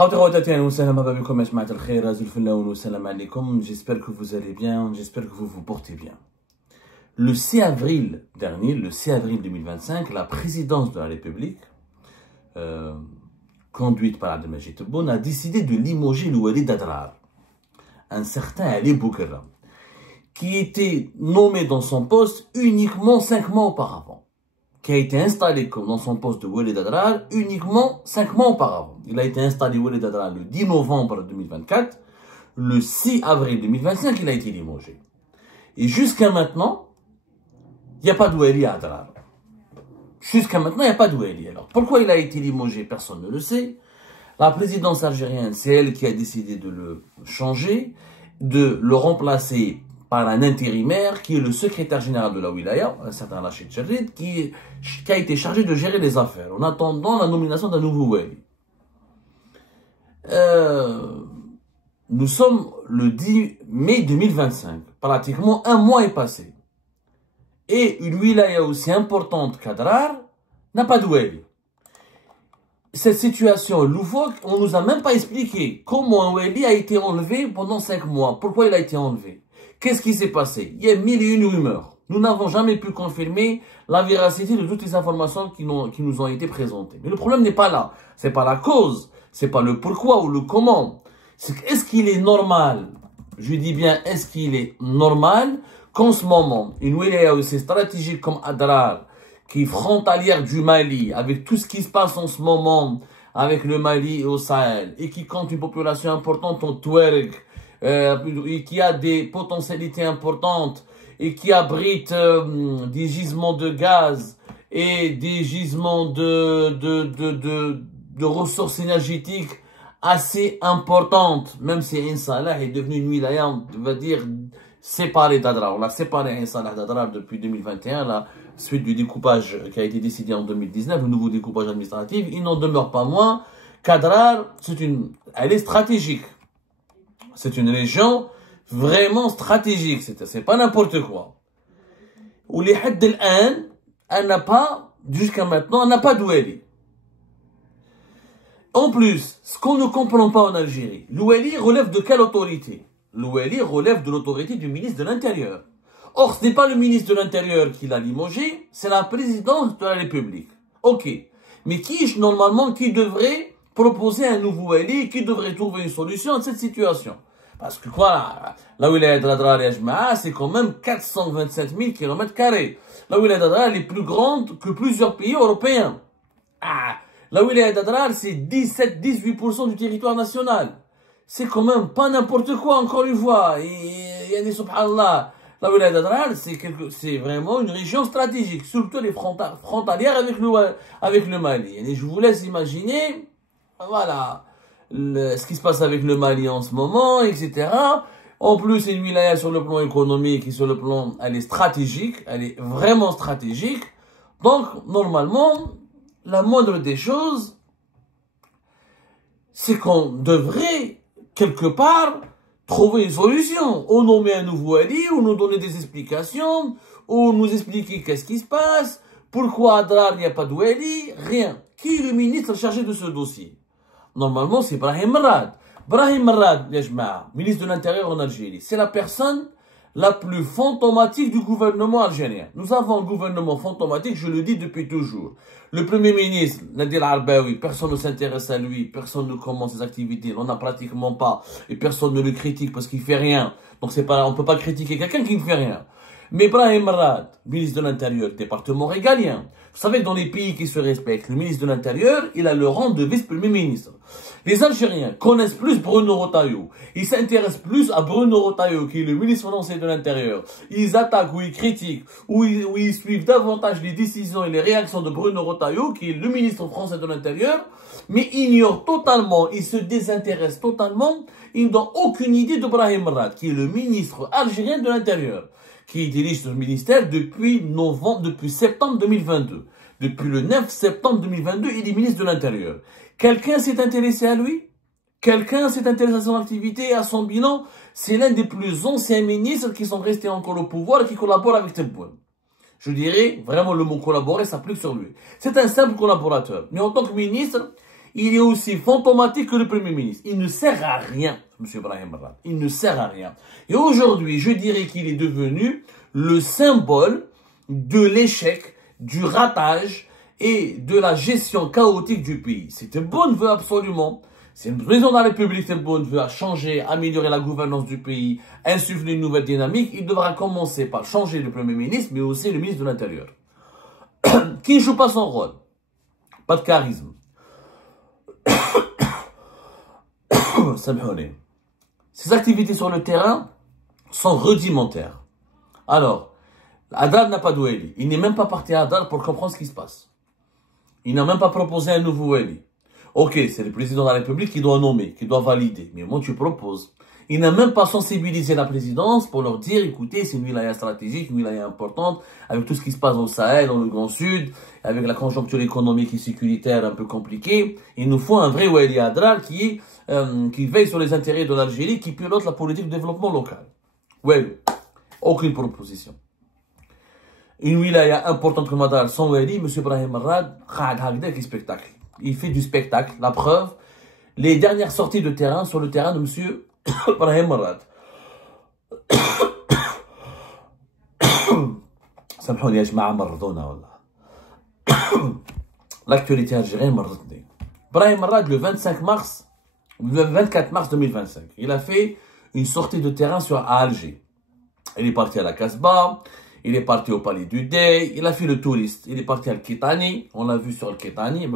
J'espère que vous allez bien, j'espère que vous vous portez bien. Le 6 avril dernier, le 6 avril 2025, la présidence de la République, conduite par Abdelmajid Tebboune, a décidé de limoger le Walid Adrar, un certain Ali Boukra, qui était nommé dans son poste uniquement 5 mois auparavant, qui a été installé comme dans son poste de Walid Adrar uniquement 5 mois auparavant. Il a été installé Walid Adrar le 10 novembre 2024, le 6 avril 2025, il a été limogé. Et jusqu'à maintenant, il n'y a pas de Walid Adrar. Jusqu'à maintenant, il n'y a pas de Walid. Alors, pourquoi il a été limogé? Personne ne le sait. La présidence algérienne, c'est elle qui a décidé de le changer, de le remplacer par un intérimaire qui est le secrétaire général de la Wilaya, un certain Rachid Cherrid, qui a été chargé de gérer les affaires en attendant la nomination d'un nouveau Wali. Nous sommes le 10 mai 2025, pratiquement un mois est passé. Et une Wilaya aussi importante qu'Adrar n'a pas de Wali. Cette situation loufoque, on ne nous a même pas expliqué comment un Wali a été enlevé pendant 5 mois. Pourquoi il a été enlevé? Qu'est-ce qui s'est passé? Il y a 1001 rumeurs. Nous n'avons jamais pu confirmer la véracité de toutes les informations qui nous ont été présentées. Mais le problème n'est pas là. C'est pas la cause. C'est pas le pourquoi ou le comment. C'est est-ce qu'il est normal? Je dis bien, est-ce qu'il est normal qu'en ce moment, une wilaya aussi stratégique comme Adrar, qui est frontalière du Mali, avec tout ce qui se passe en ce moment, avec le Mali et au Sahel, et qui compte une population importante en Touareg, et qui a des potentialités importantes, et qui abrite des gisements de gaz, et des gisements de ressources énergétiques assez importantes, même si Insalah est devenu une wilaya, on va dire, séparée d'Adrar. On a séparé Insalah d'Adrar depuis 2021, la suite du découpage qui a été décidé en 2019, le nouveau découpage administratif. Il n'en demeure pas moins qu'Adrar, elle est stratégique. C'est une région vraiment stratégique. C'est pas n'importe quoi. Ou les Hadd al-An, elle n'a pas, jusqu'à maintenant, elle n'a pas de Wali. En plus, ce qu'on ne comprend pas en Algérie, le Wali relève de quelle autorité? Le Wali relève de l'autorité du ministre de l'Intérieur. Or, ce n'est pas le ministre de l'Intérieur qui l'a limogé, c'est la présidence de la République. Ok. Mais normalement, qui devrait proposer un nouveau Wali, qui devrait trouver une solution à cette situation? Parce que quoi, la wilaya d'Adrar et Jma'a, c'est quand même 427 000 km². La wilaya d'Adrar est plus grande que plusieurs pays européens. La wilaya d'Adrar, c'est 17-18% du territoire national. C'est quand même pas n'importe quoi, encore une fois. Et subhanallah, la wilaya d'Adrar, c'est vraiment une région stratégique, surtout les frontalières avec le Mali. Et je vous laisse imaginer, voilà, ce qui se passe avec le Mali en ce moment, etc. En plus, c'est une wilaya sur le plan économique et sur le plan, elle est stratégique, elle est vraiment stratégique. Donc, normalement, la moindre des choses, c'est qu'on devrait, quelque part, trouver une solution. Ou nommer un nouveau Ali, ou nous donner des explications, ou nous expliquer qu'est-ce qui se passe, pourquoi à Adrar il n'y a pas de Wali, rien. Qui est le ministre chargé de ce dossier? Normalement, c'est Brahim Merad. Brahim Merad, ministre de l'Intérieur en Algérie, c'est la personne la plus fantomatique du gouvernement algérien. Nous avons un gouvernement fantomatique, je le dis depuis toujours. Le premier ministre, Nadir Arbaoui, personne ne s'intéresse à lui, personne ne commente ses activités, on n'a pratiquement pas, et personne ne le critique parce qu'il fait rien. Donc on ne peut pas critiquer quelqu'un qui ne fait rien. Mais Brahim Merad, ministre de l'Intérieur, département régalien. Vous savez, dans les pays qui se respectent, le ministre de l'Intérieur, il a le rang de vice-premier ministre. Les Algériens connaissent plus Bruno Retailleau. Ils s'intéressent plus à Bruno Retailleau, qui est le ministre français de l'Intérieur. Ils attaquent ou ils critiquent, ou ils suivent davantage les décisions et les réactions de Bruno Retailleau, qui est le ministre français de l'Intérieur, mais ignorent totalement, ils se désintéressent totalement, ils n'ont aucune idée de Brahim Merad, qui est le ministre algérien de l'Intérieur, qui dirige ce ministère depuis septembre 2022. Depuis le 9 septembre 2022, il est ministre de l'Intérieur. Quelqu'un s'est intéressé à lui? Quelqu'un s'est intéressé à son activité et à son bilan? C'est l'un des plus anciens ministres qui sont restés encore au pouvoir et qui collaborent avec Tebboune. Je dirais, vraiment le mot collaborer s'applique sur lui. C'est un simple collaborateur. Mais en tant que ministre, il est aussi fantomatique que le Premier ministre. Il ne sert à rien, M. Brahim Rad. Il ne sert à rien. Et aujourd'hui, je dirais qu'il est devenu le symbole de l'échec, du ratage et de la gestion chaotique du pays. C'est un bon vœu absolument. C'est une président de la République, c'est un bon vœu à changer, améliorer la gouvernance du pays, insuffler une nouvelle dynamique. Il devra commencer par changer le Premier ministre, mais aussi le ministre de l'Intérieur, qui ne joue pas son rôle. Pas de charisme. Ses activités sur le terrain sont rudimentaires. Alors, Adal n'a pas de Wali. Il n'est même pas parti à Adal pour comprendre ce qui se passe. Il n'a même pas proposé un nouveau Wali. Ok, c'est le président de la République qui doit nommer, qui doit valider. Mais moi, tu proposes. Il n'a même pas sensibilisé la présidence pour leur dire, écoutez, c'est une wilaya stratégique, une wilaya importante, avec tout ce qui se passe au Sahel, dans le Grand Sud, avec la conjoncture économique et sécuritaire un peu compliquée. Il nous faut un vrai Wali Adal qui veille sur les intérêts de l'Algérie, qui pilote la politique de développement local. Wali. Aucune proposition. Une wilaya importante comme Adal sans Wali, M. Brahim Rad, spectacle. Il fait du spectacle. La preuve, les dernières sorties de terrain sur le terrain de M. Brahim Rad. L'actualité algérienne مرضتني. Brahim Rad, le 24 mars 2025, il a fait une sortie de terrain à Alger. Il est parti à la Casbah, il est parti au Palais du Dey, il a fait le touriste. Il est parti à Al-Kitani, on l'a vu sur Al-Kitani.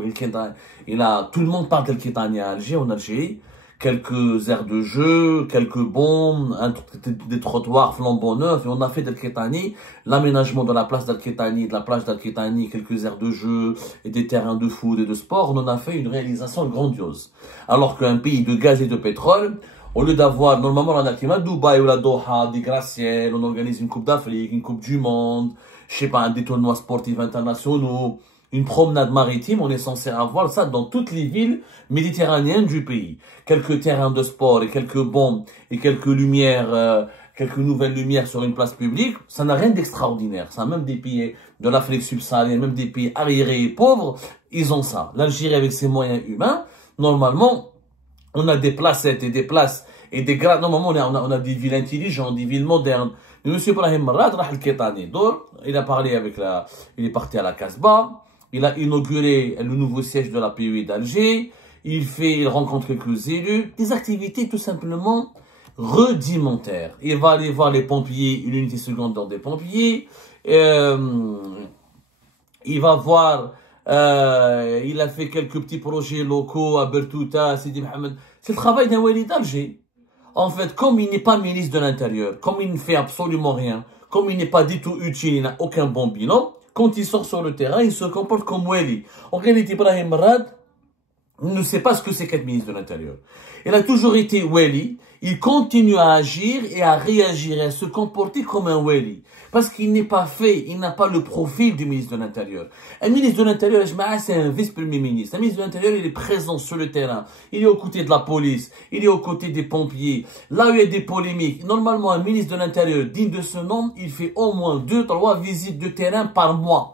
Tout le monde parle d'Al-Kitani à Alger, en Algérie. Quelques aires de jeu, quelques bombes, des trottoirs flambant neufs. Et on a fait d'Al-Kitani l'aménagement de la place d'Al-Kitani, de la plage d'Al-Kitani, quelques aires de jeu et des terrains de foot et de sport. On en a fait une réalisation grandiose. Alors qu'un pays de gaz et de pétrole, au lieu d'avoir, normalement, on a Dubaï ou la Doha, des gratte-ciel, on organise une Coupe d'Afrique, une Coupe du Monde, je sais pas, des tournois sportifs internationaux, une promenade maritime, on est censé avoir ça dans toutes les villes méditerranéennes du pays. Quelques terrains de sport et quelques bombes et quelques lumières, quelques nouvelles lumières sur une place publique, ça n'a rien d'extraordinaire. Ça, même des pays de l'Afrique subsaharienne, même des pays arriérés et pauvres, ils ont ça. L'Algérie, avec ses moyens humains, normalement, on a des placettes et des places et des grades. Normalement, on a des villes intelligentes, des villes modernes. Mais M. Brahim Rad, il a parlé avec il est parti à la Casbah. Il a inauguré le nouveau siège de la PUI d'Alger. Il rencontre quelques élus. Des activités tout simplement rudimentaires. Il va aller voir les pompiers, une unité secondaire des pompiers. Il va voir, il a fait quelques petits projets locaux à Bertouta, Sidi Mohamed. C'est le travail d'un Wali d'Alger. En fait, comme il n'est pas ministre de l'Intérieur, comme il ne fait absolument rien, comme il n'est pas du tout utile, il n'a aucun bon bilan, quand il sort sur le terrain, il se comporte comme Wali. En réalité, Brahim Rad ne sait pas ce que c'est qu'être ministre de l'Intérieur. Il a toujours été Wali. Il continue à agir et à réagir et à se comporter comme un Wali. Parce qu'il n'est pas fait, il n'a pas le profil du ministre de l'Intérieur. Un ministre de l'Intérieur, c'est un vice-premier ministre. Un ministre de l'Intérieur, il est présent sur le terrain. Il est aux côtés de la police. Il est aux côtés des pompiers. Là où il y a des polémiques, normalement, un ministre de l'Intérieur digne de ce nom, il fait au moins 2-3 visites de terrain par mois.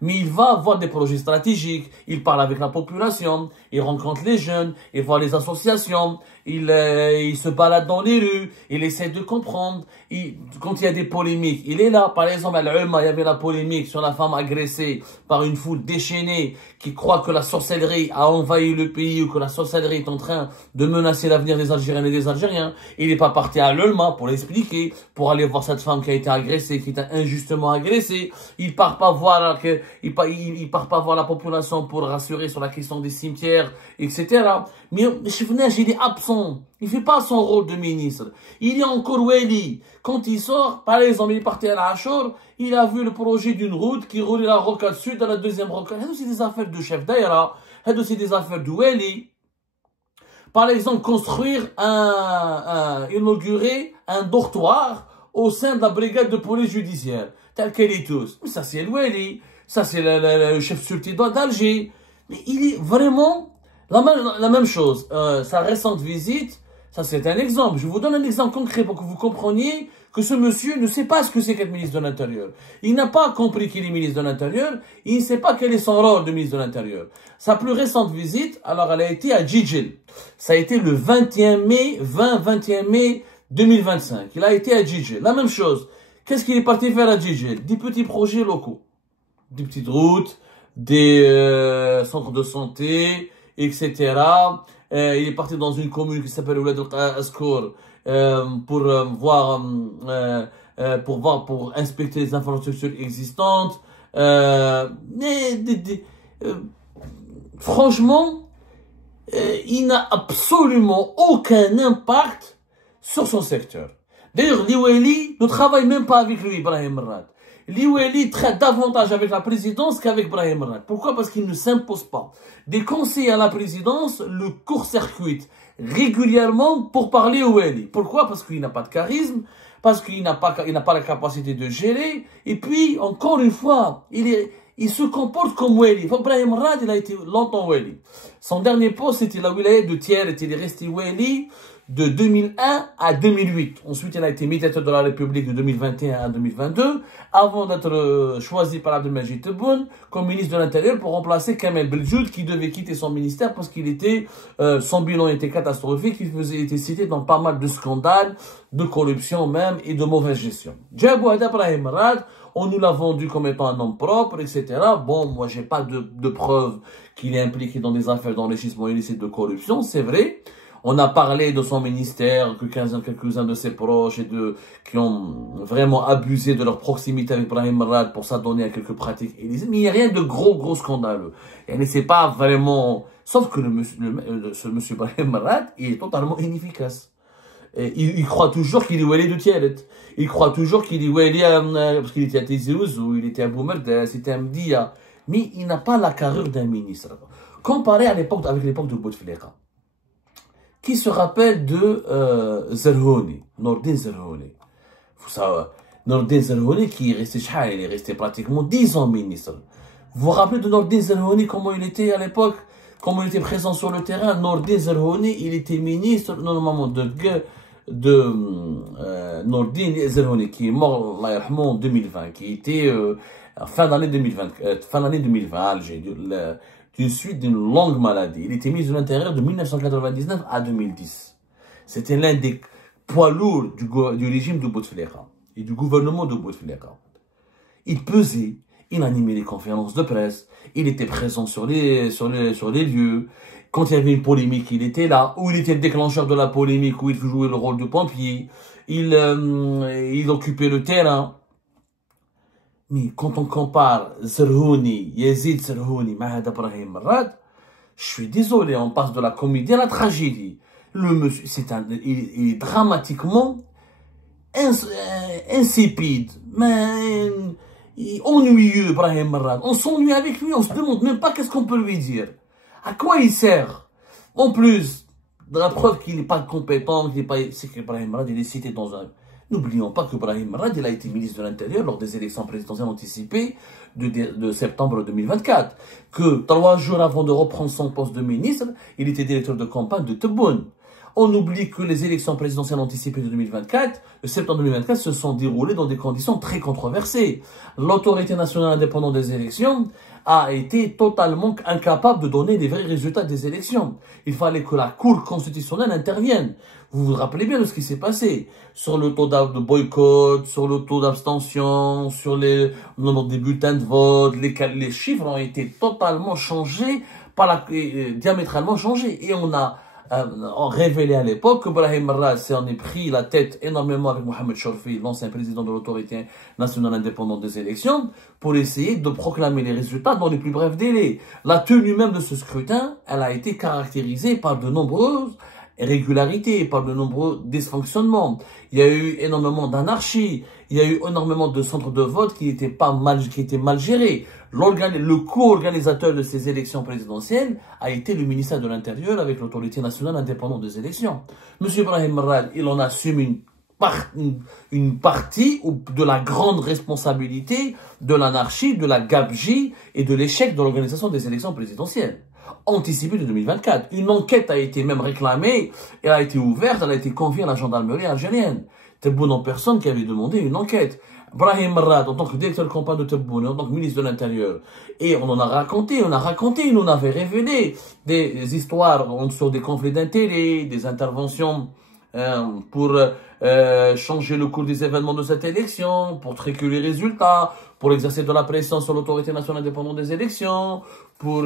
Mais il va avoir des projets stratégiques, il parle avec la population, il rencontre les jeunes, il voit les associations, il se balade dans les rues, il essaie de comprendre. Quand il y a des polémiques, il est là. Par exemple, à l'Ulma, il y avait la polémique sur la femme agressée par une foule déchaînée qui croit que la sorcellerie a envahi le pays ou que la sorcellerie est en train de menacer l'avenir des Algériennes et des Algériens. Il n'est pas parti à l'Ulma pour l'expliquer, pour aller voir cette femme qui a été agressée, qui a été injustement agressée. Il part pas voir la population pour rassurer sur la question des cimetières, etc. Mais Chifnage, il est absent. Il fait pas son rôle de ministre. Il est encore Wali. Quand il sort, par exemple, il est parti à l'Achour, il a vu le projet d'une route qui relie la rocade sud à la deuxième rocade. C'est des affaires de chef d'aïra. C'est des affaires de Wali. Par exemple, inaugurer un dortoir au sein de la brigade de police judiciaire, tel qu'elle est tous. Mais ça, c'est le Wali. Ça, c'est le chef de sûreté d'Alger. Mais il est vraiment la même chose. Sa récente visite, Ça, c'est un exemple. Je vous donne un exemple concret pour que vous compreniez que ce monsieur ne sait pas ce que c'est qu'être ministre de l'Intérieur. Il n'a pas compris qu'il est ministre de l'Intérieur. Il ne sait pas quel est son rôle de ministre de l'Intérieur. Sa plus récente visite, alors, elle a été à Djidjel. Ça a été le 21 mai 2025. Il a été à Djidjel. La même chose. Qu'est-ce qu'il est parti faire à Djidjel? Des petits projets locaux. Des petites routes, des centres de santé, etc. Il est parti dans une commune qui s'appelle Oulad Askour pour inspecter les infrastructures existantes. Franchement, il n'a absolument aucun impact sur son secteur. D'ailleurs, Liweli ne travaille même pas avec lui, Brahim Merad. Liweli traite davantage avec la présidence qu'avec Brahim Merad. Pourquoi? Parce qu'il ne s'impose pas. Des conseillers à la présidence le court-circuitent régulièrement pour parler au Weli. Pourquoi? Parce qu'il n'a pas de charisme, parce qu'il n'a pas la capacité de gérer, et puis, encore une fois, il se comporte comme Weli. Brahim Merad, il a été longtemps Weli. Son dernier poste, c'était la wilaya de Tieret, il est resté Weli de 2001 à 2008. Ensuite, il a été médiateur de la République de 2021 à 2022, avant d'être choisi par Abdelmajid Tebboune comme ministre de l'Intérieur pour remplacer Kamel Beljoud, qui devait quitter son ministère parce qu'il était, son bilan était catastrophique, il était cité dans pas mal de scandales, de corruption même et de mauvaise gestion. Djabou Hada Brahim Merad, on nous l'a vendu comme étant un homme propre, etc. Bon, moi, j'ai pas de preuves qu'il est impliqué dans des affaires d'enrichissement illicite de corruption, c'est vrai. On a parlé de son ministère, que quelques-uns de ses proches qui ont vraiment abusé de leur proximité avec Brahim Merad pour s'adonner à quelques pratiques illicites. Mais il n'y a rien de gros scandaleux. Et c'est pas vraiment, sauf que ce monsieur Brahim Merad, il est totalement inefficace. Et il croit toujours qu'il est Wali de Tieret. Il croit toujours qu'il est Wali, parce qu'il était à Tizirouzou, il était à Boumerda, c'était à Mdia. Mais il n'a pas la carrure d'un ministre. Comparé avec l'époque de Bouteflika. Qui se rappelle de Zerhouni, Nordin Zerhouni. Vous savez, Nordin Zerhouni qui est resté il est resté pratiquement 10 ans ministre. Vous vous rappelez de Nordin Zerhouni, comment il était à l'époque, comment il était présent sur le terrain? Nordin Zerhouni, il était ministre normalement Nordin Zerhouni, qui est mort en 2020, qui était fin d'année 2020 à Alger, d'une suite d'une longue maladie. Il était ministre de l'Intérieur de 1999 à 2010. C'était l'un des poids lourds du régime de Bouteflika et du gouvernement de Bouteflika. Il pesait, il animait les conférences de presse, il était présent sur les lieux. Quand il y avait une polémique, il était là, ou il était le déclencheur de la polémique, où il jouait le rôle de pompier, il occupait le terrain. Mais quand on compare Zerhouni, Yazid Zerhouni, Mahad Brahim Merad, je suis désolé, on passe de la comédie à la tragédie. Le monsieur, il est dramatiquement insipide, mais ennuyeux, Brahim Merad. On s'ennuie avec lui, on se demande même pas qu'est-ce qu'on peut lui dire. À quoi il sert? En plus, de la preuve qu'il n'est pas compétent, c'est que Brahim Merad, il est cité dans un... N'oublions pas que Brahim Merad, il a été ministre de l'Intérieur lors des élections présidentielles anticipées de septembre 2024. Que 3 jours avant de reprendre son poste de ministre, il était directeur de campagne de Tebboune. On oublie que les élections présidentielles anticipées de 2024, de septembre 2024, se sont déroulées dans des conditions très controversées. L'autorité nationale indépendante des élections a été totalement incapable de donner les vrais résultats des élections. Il fallait que la Cour constitutionnelle intervienne. Vous vous rappelez bien de ce qui s'est passé sur le taux de boycott, sur le taux d'abstention, sur le nombre des bulletins de vote. Les chiffres ont été totalement changés, diamétralement changés. Et on a révélé à l'époque que Brahim Merad s'en est pris la tête énormément avec Mohamed Chorfi, l'ancien président de l'autorité nationale indépendante des élections, pour essayer de proclamer les résultats dans les plus brefs délais. La tenue même de ce scrutin, elle a été caractérisée par de nombreuses irrégularités, par de nombreux dysfonctionnements. Il y a eu énormément d'anarchie, il y a eu énormément de centres de vote qui étaient mal gérés. Le co-organisateur de ces élections présidentielles a été le ministère de l'Intérieur avec l'autorité nationale indépendante des élections. Monsieur Brahim Merad, il en assume une partie de la grande responsabilité de l'anarchie, de la gabegie et de l'échec de l'organisation des élections présidentielles. anticipée de 2024. Une enquête a été même réclamée, elle a été ouverte, elle a été confiée à la gendarmerie algérienne. Tebboune en personne qui avait demandé une enquête. Brahim Marad, en tant que directeur de campagne de Tebboune, en tant que ministre de l'Intérieur, et on en a raconté, il nous avait révélé des histoires sur des conflits d'intérêts, des interventions pour changer le cours des événements de cette élection, pour truquer les résultats, pour exercer de la pression sur l'autorité nationale indépendante des élections, pour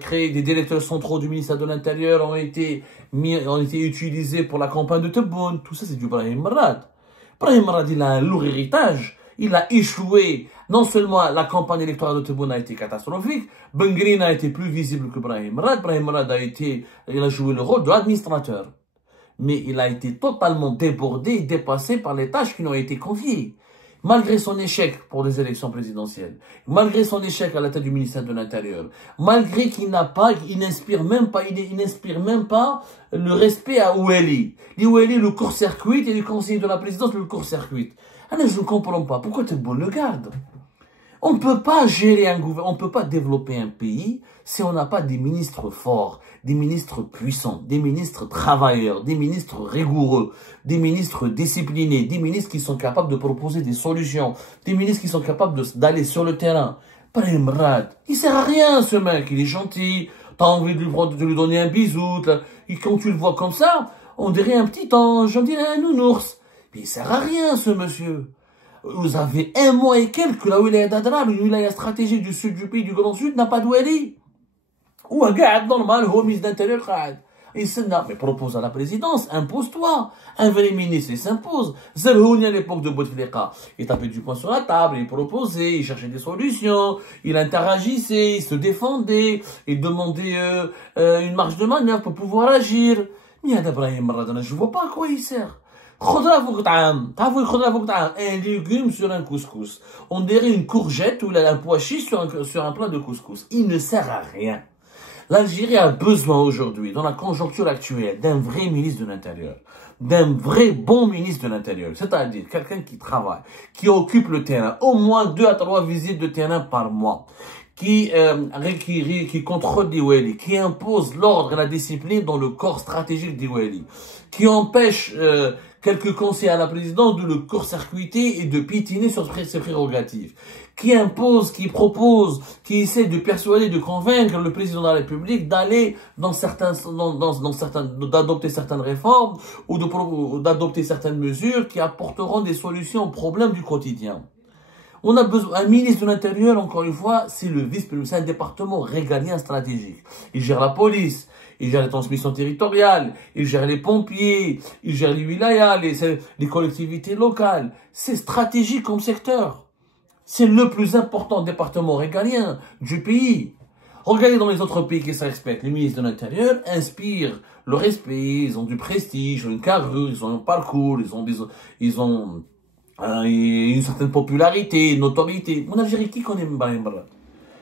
créer des directeurs centraux du ministère de l'Intérieur ont été utilisés pour la campagne de Tebboune. Tout ça, c'est du Brahim Marad. Brahim Marad, il a un lourd héritage. Il a échoué. Non seulement la campagne électorale de Tebboune a été catastrophique, Bengrine a été plus visible que Brahim Marad. Brahim Marad il a joué le rôle de l'administrateur. Mais il a été totalement débordé et dépassé par les tâches qui lui ont été confiées. Malgré son échec pour les élections présidentielles, malgré son échec à la tête du ministère de l'Intérieur, malgré qu'il n'inspire même pas le respect à Oueli. Oueli, le court-circuit, et le conseiller de la présidence, le court-circuit. Alors, je ne comprends pas. Pourquoi Tebboune le garde? On ne peut pas gérer un gouvernement, on ne peut pas développer un pays si on n'a pas des ministres forts, des ministres puissants, des ministres travailleurs, des ministres rigoureux, des ministres disciplinés, des ministres qui sont capables de proposer des solutions, des ministres qui sont capables d'aller sur le terrain. Brahim Marad, il sert à rien ce mec, il est gentil, t'as envie de lui donner un bisou, et quand tu le vois comme ça, on dirait un petit ange, on dirait un nounours. Mais il sert à rien ce monsieur. Vous avez un mois et quelques, la wilaya d'Adrar, une wilaya stratégique du sud du pays, du Grand Sud, n'a pas d'ouali. Ou un gars normal, au ministre d'Intérieur, mais propose à la présidence, impose-toi. Un vrai ministre, il s'impose. Zerhouni, à l'époque de Bouteflika, il tapait du poing sur la table, il proposait, il cherchait des solutions, il interagissait, il se défendait, il demandait une marge de manœuvre pour pouvoir agir. Mais Brahim Marad, je ne vois pas à quoi il sert. Un légume sur un couscous. On dirait une courgette ou un pois chiche sur un plat de couscous. Il ne sert à rien. L'Algérie a besoin aujourd'hui, dans la conjoncture actuelle, d'un vrai ministre de l'Intérieur. D'un vrai bon ministre de l'Intérieur. C'est-à-dire quelqu'un qui travaille, qui occupe le terrain. Au moins 2 à 3 visites de terrain par mois. Qui contrôle l'Iwali, qui impose l'ordre et la discipline dans le corps stratégique d'Iwali, qui empêche quelques conseillers à la présidence de le court-circuiter et de piétiner sur ses prérogatives, qui impose, qui propose, qui essaie de persuader, de convaincre le président de la République d'aller d'adopter certaines réformes ou d'adopter certaines mesures qui apporteront des solutions aux problèmes du quotidien. On a besoin, un ministre de l'Intérieur, encore une fois, c'est c'est un département régalien stratégique. Il gère la police, il gère les transmissions territoriales, il gère les pompiers, il gère les wilayas, les collectivités locales. C'est stratégique comme secteur. C'est le plus important département régalien du pays. Regardez dans les autres pays qui se respectent, les ministres de l'Intérieur inspirent le respect, ils ont du prestige, ils ont une carrure, ils ont un parcours, ils ont une certaine popularité, une notoriété. En Algérie, qui connaît Brahim Marad?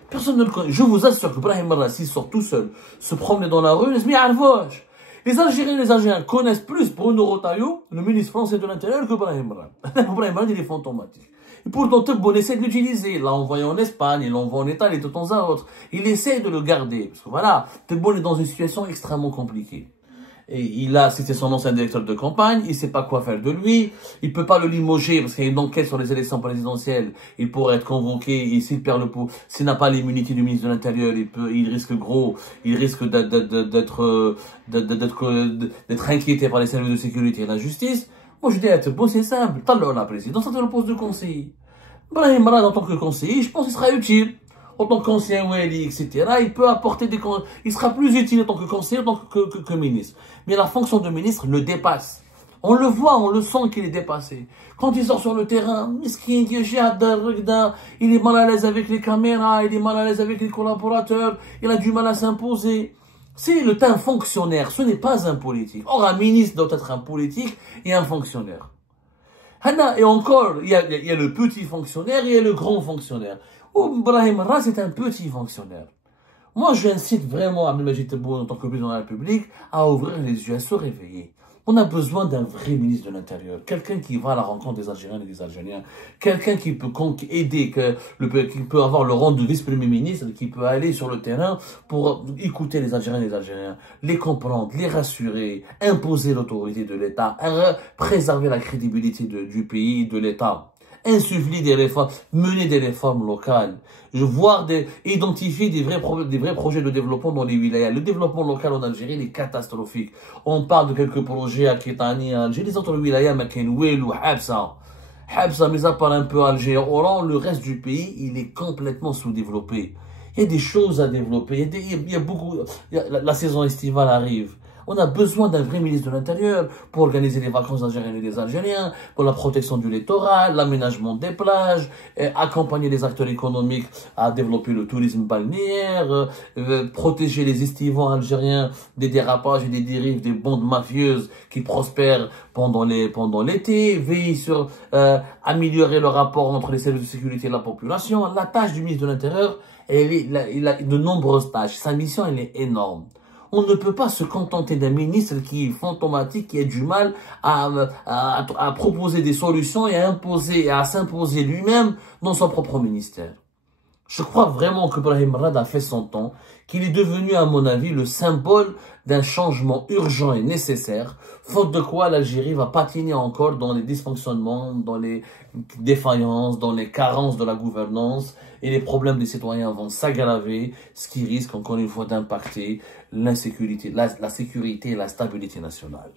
Personne ne le connaît. Je vous assure que Brahim Marad, s'il sort tout seul, se promener dans la rue, les Algériens connaissent plus Bruno Retailleau, le ministre français de l'Intérieur, que Brahim Marad. Brahim Marad, il est fantomatique. Et pourtant, Tebboune essaie de l'utiliser. Il l'a envoyé en Espagne, il l'envoie en Italie, de temps à autre. Il essaie de le garder. Parce que voilà, Tebboune est dans une situation extrêmement compliquée. Et c'était son ancien directeur de campagne, il sait pas quoi faire de lui, il peut pas le limoger parce qu'il y a une enquête sur les élections présidentielles, il pourrait être convoqué, et s'il perd le pouvoir, s'il n'a pas l'immunité du ministre de l'Intérieur, il risque d'être inquiété par les services de sécurité et la justice. Moi je dis à Tebboune, c'est simple, t'as la présidence, t'as le poste de conseiller. Brahim Marad en tant que conseiller, je pense qu'il sera utile. En tant que conseiller Ouali, etc., il peut apporter il sera plus utile en tant que conseiller, en tant que ministre. Mais la fonction de ministre le dépasse. On le voit, on le sent qu'il est dépassé. Quand il sort sur le terrain, il est mal à l'aise avec les caméras, il est mal à l'aise avec les collaborateurs, il a du mal à s'imposer. C'est un fonctionnaire, ce n'est pas un politique. Or, un ministre doit être un politique et un fonctionnaire. Et encore, il y a le petit fonctionnaire et il y a le grand fonctionnaire. Brahim Marad, c'est un petit fonctionnaire. Moi, j'incite vraiment Abdelmadjid Tebboune, en tant que président de la République, à ouvrir les yeux, à se réveiller. On a besoin d'un vrai ministre de l'Intérieur, quelqu'un qui va à la rencontre des Algériens et des Algériens, quelqu'un qui peut aider, qui peut avoir le rang de vice-premier ministre, qui peut aller sur le terrain pour écouter les Algériens et les Algériens, les comprendre, les rassurer, imposer l'autorité de l'État, préserver la crédibilité du pays, de l'État. Insuffler des réformes, mener des réformes locales, identifier des vrais projets de développement dans les wilayas. Le développement local en Algérie est catastrophique. On parle de quelques projets à Kétani, à Alger, les autres wilayas, Makenouel ou Habsa. Habsa, mis à part un peu Alger, Oran, le reste du pays, il est complètement sous-développé. Il y a des choses à développer, la saison estivale arrive. On a besoin d'un vrai ministre de l'Intérieur pour organiser les vacances algériennes et des Algériens, pour la protection du littoral, l'aménagement des plages, accompagner les acteurs économiques à développer le tourisme balnéaire, protéger les estivants algériens des dérapages et des dérives des bandes mafieuses qui prospèrent pendant l'été, veiller sur améliorer le rapport entre les services de sécurité et la population. La tâche du ministre de l'Intérieur, il a de nombreuses tâches. Sa mission, elle est énorme. On ne peut pas se contenter d'un ministre qui est fantomatique, qui a du mal à proposer des solutions et à s'imposer lui-même dans son propre ministère. Je crois vraiment que Brahim Rad a fait son temps, qu'il est devenu, à mon avis, le symbole d'un changement urgent et nécessaire, faute de quoi l'Algérie va patiner encore dans les dysfonctionnements, dans les défaillances, dans les carences de la gouvernance, et les problèmes des citoyens vont s'aggraver, ce qui risque encore une fois d'impacter l'insécurité, la sécurité et la stabilité nationale.